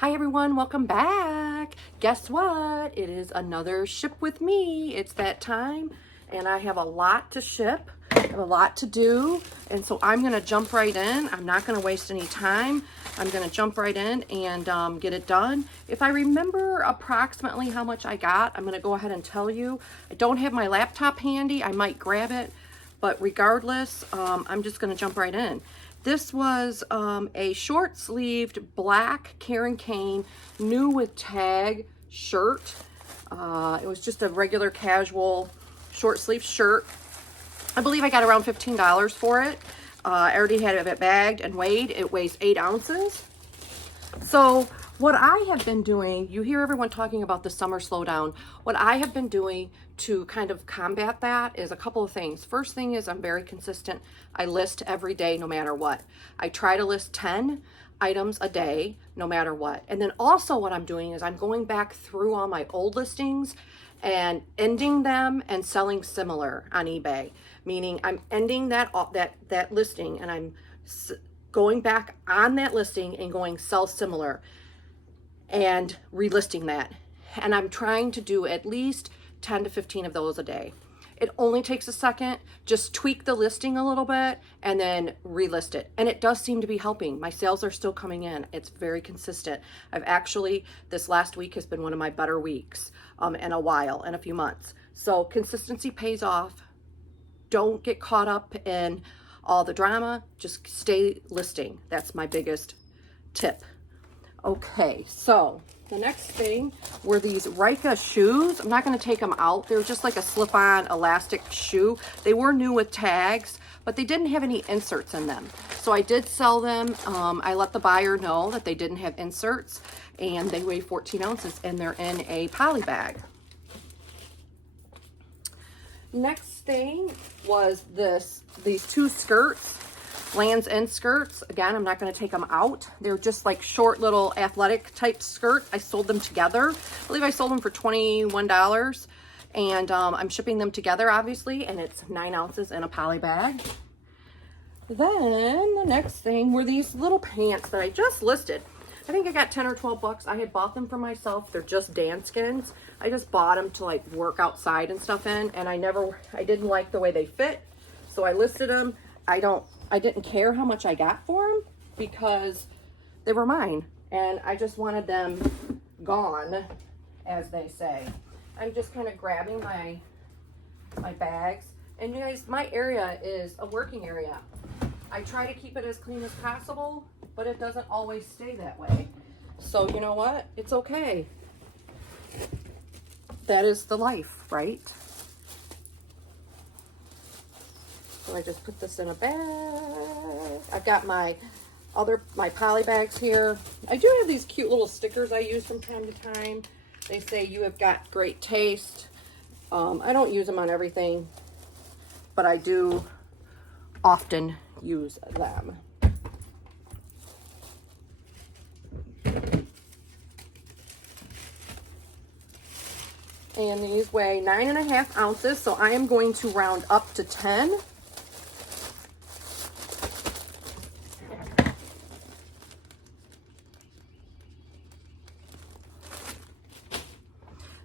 Hi everyone, welcome back. Guess what? It is another ship with me. It's that time and I have a lot to ship. I have a lot to do, and so I'm gonna jump right in. I'm not gonna waste any time. I'm gonna jump right in and get it done. If I remember approximately how much I got, I'm gonna go ahead and tell you. I don't have my laptop handy. I might grab it, but regardless, I'm just gonna jump right in. This was a short-sleeved black Karen Kane new with tag shirt. It was just a regular casual short-sleeve shirt. I believe I got around $15 for it. I already had it bagged and weighed. It weighs 8 ounces. So what I have been doing, you hear everyone talking about the summer slowdown. What I have been doing to kind of combat that is a couple of things. First thing is I'm very consistent. I list every day no matter what. I try to list 10 items a day no matter what. And then also what I'm doing is I'm going back through all my old listings and ending them and selling similar on eBay. Meaning I'm ending that listing and I'm going back on that listing and going sell similar and relisting that. And I'm trying to do at least 10 to 15 of those a day. It only takes a second. Just tweak the listing a little bit and then relist it. And it does seem to be helping. My sales are still coming in. It's very consistent. I've actually, this last week has been one of my better weeks in a while, in a few months. So consistency pays off. Don't get caught up in all the drama. Just stay listing. That's my biggest tip. Okay, so the next thing were these Rika shoes. I'm not going to take them out. They're just like a slip-on elastic shoe. They were new with tags, but they didn't have any inserts in them. So I did sell them. I let the buyer know that they didn't have inserts, and they weigh 14 ounces, and they're in a poly bag. Next thing was these two skirts. Lands' End skirts. Again, I'm not going to take them out. They're just like short little athletic type skirt. I sold them together. I believe I sold them for $21, and I'm shipping them together obviously, and it's 9 ounces in a poly bag. Then the next thing were these little pants that I just listed. I think I got 10 or 12 bucks. I had bought them for myself. They're just Danskins. I just bought them to like work outside and stuff in, and I didn't like the way they fit, so I listed them. I didn't care how much I got for them because they were mine and I just wanted them gone, as they say. I'm just kind of grabbing my bags, and you guys, my area is a working area. I try to keep it as clean as possible, but it doesn't always stay that way. So you know what? It's okay. That is the life, right? So I just put this in a bag. I've got my poly bags here. I do have these cute little stickers I use from time to time. They say you have got great taste. I don't use them on everything, but I do often use them. And these weigh 9.5 ounces, so I am going to round up to 10.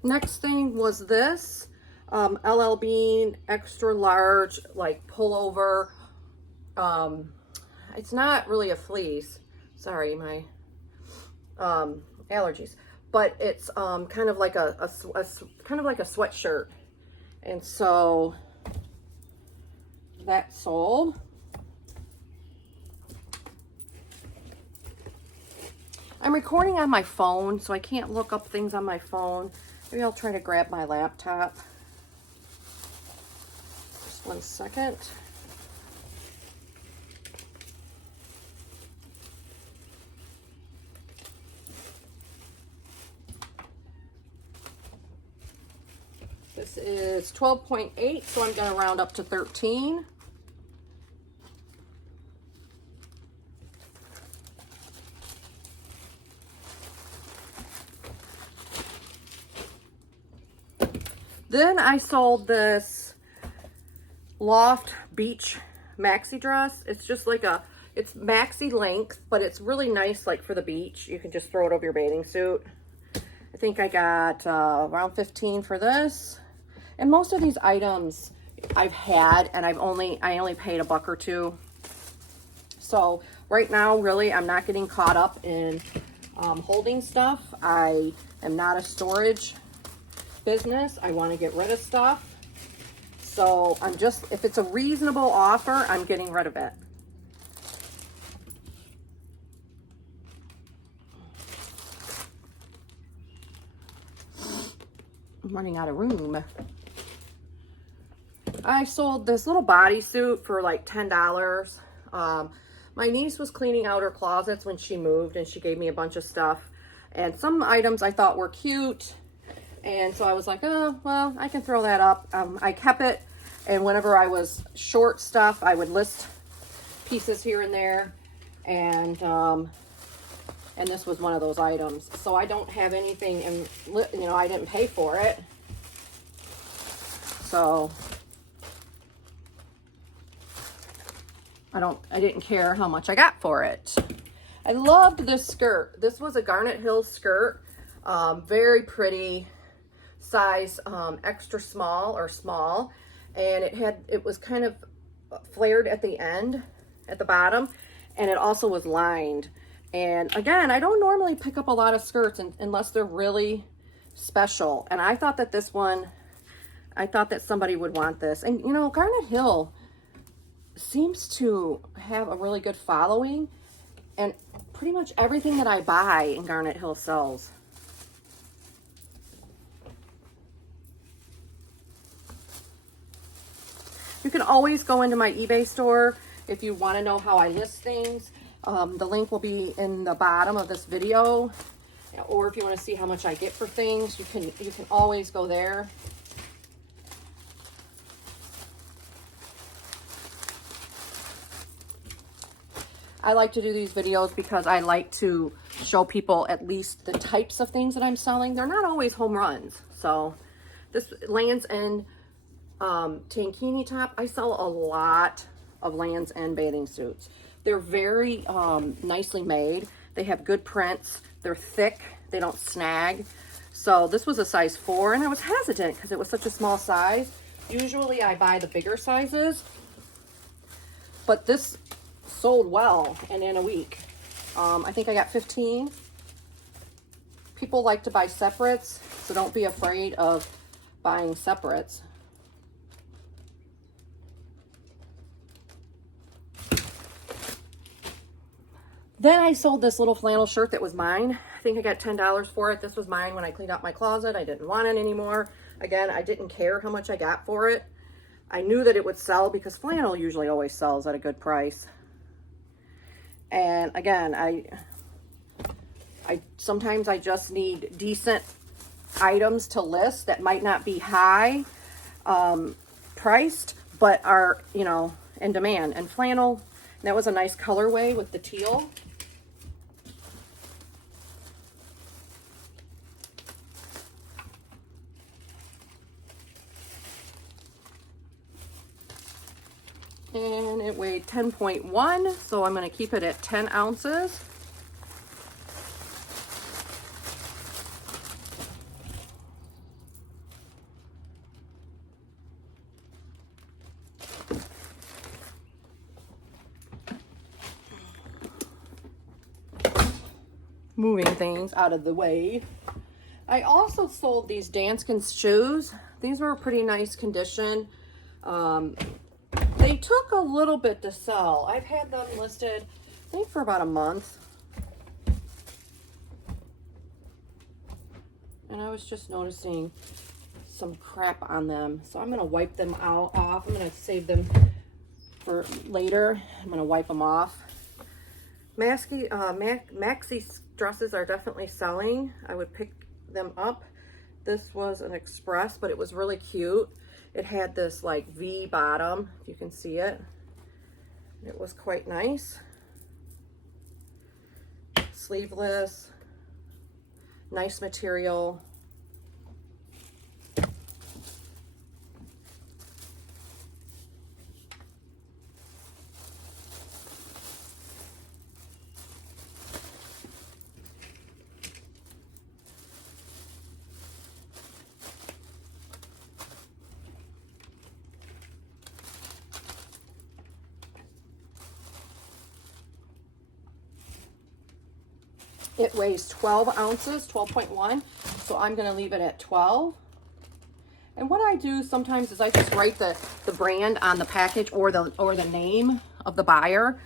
Next thing was this LL Bean extra large, like pullover. It's not really a fleece. Sorry, my allergies. But it's kind of like a sweatshirt, and so that sold. I'm recording on my phone, so I can't look up things on my phone. Maybe I'll try to grab my laptop. Just 1 second. This is 12.8, so I'm going to round up to 13. Then I sold this Loft Beach maxi dress. It's It's maxi length, but it's really nice, like for the beach. You can just throw it over your bathing suit. I think I got around 15 for this. And most of these items I've had, and I only paid $1 or $2. So right now, really, I'm not getting caught up in holding stuff. I am not a storage business. I want to get rid of stuff. So I'm just, if it's a reasonable offer, I'm getting rid of it. I'm running out of room. I sold this little bodysuit for like $10. My niece was cleaning out her closets when she moved, and she gave me a bunch of stuff. And some items I thought were cute. And so I was like, oh, well, I can throw that up. I kept it. And whenever I was short stuff, I would list pieces here and there. And this was one of those items. So I don't have anything, and you know, I didn't pay for it. So I didn't care how much I got for it. I loved this skirt. This was a Garnet Hill skirt. Very pretty size, extra small or small. And it was kind of flared at the end, at the bottom. And it also was lined. And again, I don't normally pick up a lot of skirts unless they're really special. And I thought that this one, I thought that somebody would want this. And you know, Garnet Hill seems to have a really good following, and pretty much everything that I buy in Garnet Hill sells. You can always go into my eBay store if you want to know how I list things. The link will be in the bottom of this video, or if you want to see how much I get for things, you can always go there. I like to do these videos because I like to show people at least the types of things that I'm selling. They're not always home runs. So this Lands' End tankini top, I sell a lot of Lands' End bathing suits. They're very nicely made. They have good prints. They're thick. They don't snag. So this was a size 4, and I was hesitant because it was such a small size. Usually I buy the bigger sizes, but this sold well, and in a week. I think I got 15. People like to buy separates, so don't be afraid of buying separates. Then I sold this little flannel shirt that was mine. I think I got $10 for it. This was mine when I cleaned out my closet. I didn't want it anymore. Again, I didn't care how much I got for it. I knew that it would sell because flannel usually always sells at a good price. And again, sometimes I just need decent items to list that might not be high priced, but are, you know, in demand. And flannel, that was a nice colorway with the teal. And it weighed 10.1, so I'm going to keep it at 10 ounces. Moving things out of the way. I also sold these Danskin shoes. These were pretty nice condition. They took a little bit to sell. I've had them listed, I think, for about a month. And I was just noticing some crap on them. So I'm going to wipe them off. I'm going to save them for later. I'm going to wipe them off. Maxi dresses are definitely selling. I would pick them up. This was an Express, but it was really cute. It had this like V bottom, if you can see it. It was quite nice. Sleeveless, nice material. It weighs 12 ounces, 12.1. So I'm going to leave it at 12. And what I do sometimes is I just write the brand on the package or the name of the buyer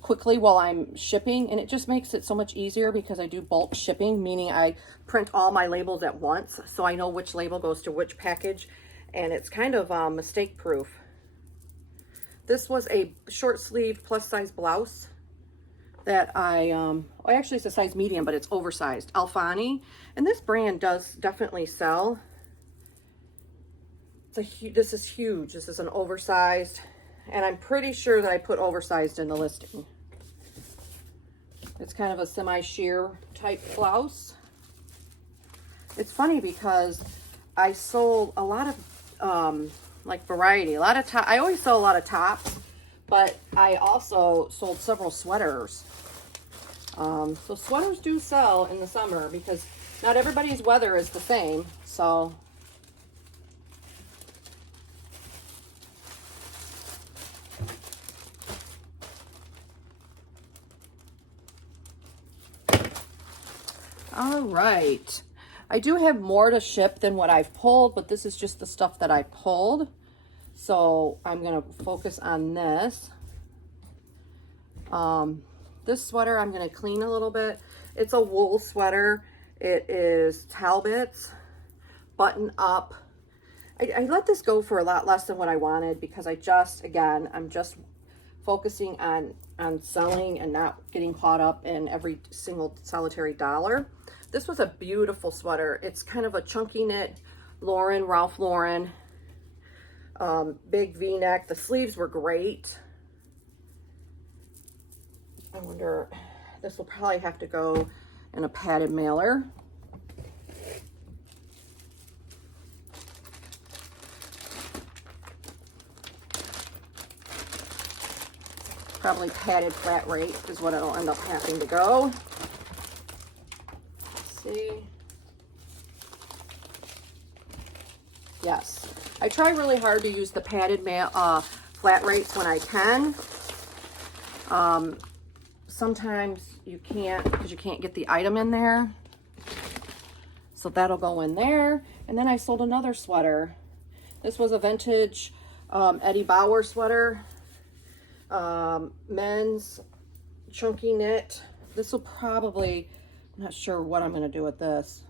quickly while I'm shipping, and it just makes it so much easier because I do bulk shipping, meaning I print all my labels at once so I know which label goes to which package, and it's kind of mistake proof. This was a short sleeve plus size blouse that actually it's a size medium, but it's oversized, Alfani, and this brand does definitely sell. This is huge. This is an oversized, and I'm pretty sure that I put oversized in the listing. It's kind of a semi-sheer type blouse. It's funny because I sold a lot of like variety, a lot of top. I always sell a lot of tops, but I also sold several sweaters. So sweaters do sell in the summer because not everybody's weather is the same. So all right, I do have more to ship than what I've pulled, but this is just the stuff that I pulled. So I'm going to focus on this. This sweater I'm going to clean a little bit. It's a wool sweater. It is Talbot's button up. I let this go for a lot less than what I wanted because I'm just focusing on selling and not getting caught up in every single solitary dollar. This was a beautiful sweater. It's kind of a chunky knit Ralph Lauren, big V-neck. The sleeves were great. I wonder, this will probably have to go in a padded mailer. Probably padded flat rate is what it'll end up having to go. Let's see. Yes, I try really hard to use the padded flat rates when I can. Sometimes you can't because you can't get the item in there. So that'll go in there. And then I sold another sweater. This was a vintage Eddie Bauer sweater. Men's chunky knit. This will probably, I'm not sure what I'm going to do with this.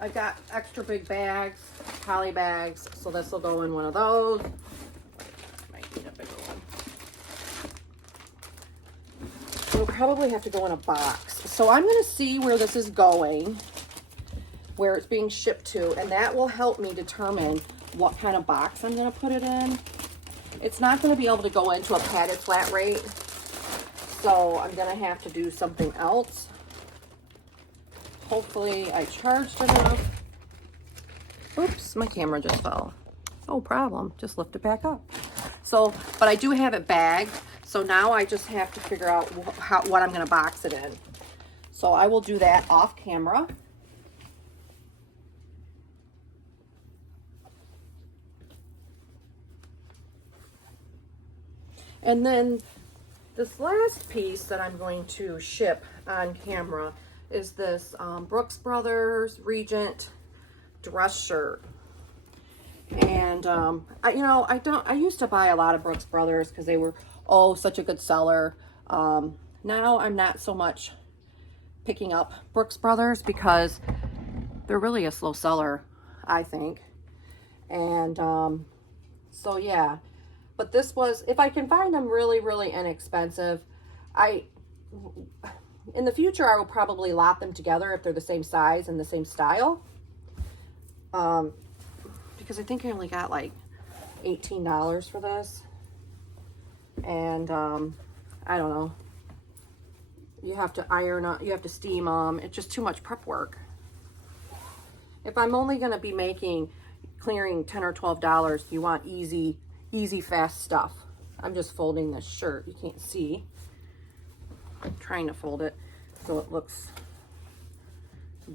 I've got extra big bags, poly bags, so this will go in one of those. Might need a bigger one. It'll probably have to go in a box. So I'm going to see where this is going, where it's being shipped to, and that will help me determine what kind of box I'm going to put it in. It's not going to be able to go into a padded flat rate, so I'm going to have to do something else. Hopefully I charged enough. Oops, my camera just fell. No problem, just lift it back up. So, but I do have it bagged, so now I just have to figure out what I'm going to box it in. So I will do that off camera. And then this last piece that I'm going to ship on camera is this Brooks Brothers Regent dress shirt. And I used to buy a lot of Brooks Brothers because they were such a good seller. Now I'm not so much picking up Brooks Brothers because they're really a slow seller, I think. And so yeah. But this was, if I can find them really, really inexpensive, in the future, I will probably lot them together if they're the same size and the same style. Because I think I only got like $18 for this. And I don't know. You have to iron up, you have to steam them. It's just too much prep work. If I'm only going to be clearing $10 or $12, you want easy, fast stuff. I'm just folding this shirt. You can't see. I'm trying to fold it so it looks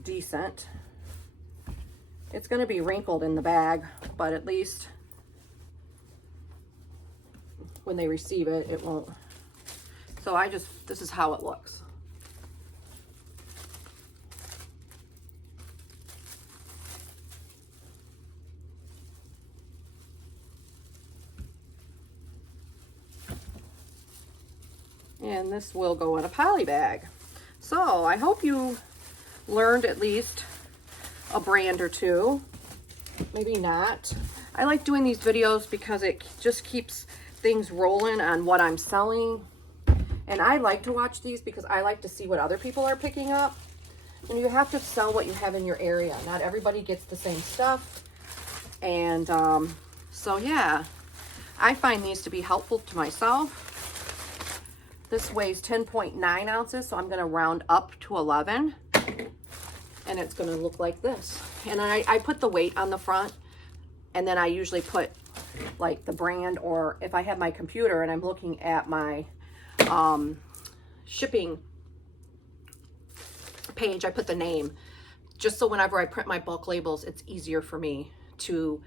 decent. It's going to be wrinkled in the bag, but at least when they receive it, it won't. So this is how it looks. And this will go in a poly bag. So I hope you learned at least a brand or two. Maybe not. I like doing these videos because it just keeps things rolling on what I'm selling. And I like to watch these because I like to see what other people are picking up. And you have to sell what you have in your area. Not everybody gets the same stuff. And so yeah, I find these to be helpful to myself. This weighs 10.9 ounces, so I'm going to round up to 11. And it's going to look like this. And I put the weight on the front, and then I usually put like the brand, or if I have my computer and I'm looking at my shipping page, I put the name, just so whenever I print my bulk labels, it's easier for me to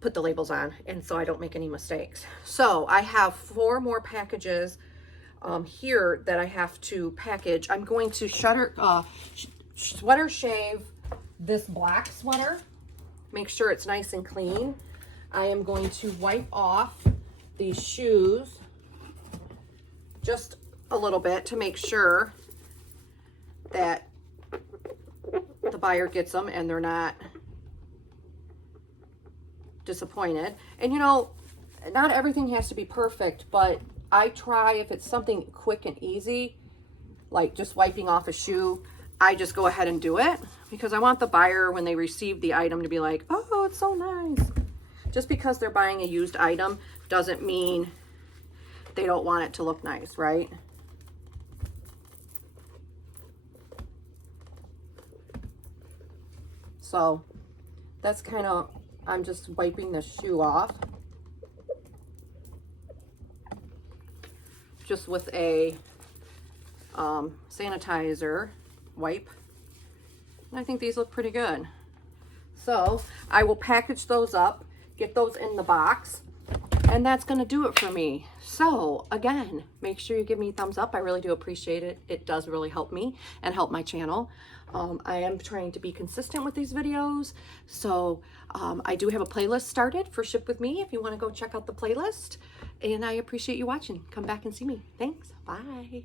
put the labels on, and so I don't make any mistakes. So I have 4 more packages here that I have to package. I'm going to sweater shave this black sweater, make sure it's nice and clean. I am going to wipe off these shoes just a little bit to make sure that the buyer gets them and they're not disappointed. And you know, not everything has to be perfect, but I try, if it's something quick and easy, like just wiping off a shoe, I just go ahead and do it because I want the buyer, when they receive the item, to be like, oh, it's so nice. Just because they're buying a used item doesn't mean they don't want it to look nice, right? So that's kind of, I'm just wiping the shoe off just with a sanitizer wipe. And I think these look pretty good. So I will package those up, get those in the box, and that's going to do it for me. So again, make sure you give me a thumbs up. I really do appreciate it. It does really help me and help my channel. I am trying to be consistent with these videos. So I do have a playlist started for Ship With Me if you want to go check out the playlist. And I appreciate you watching. Come back and see me. Thanks. Bye.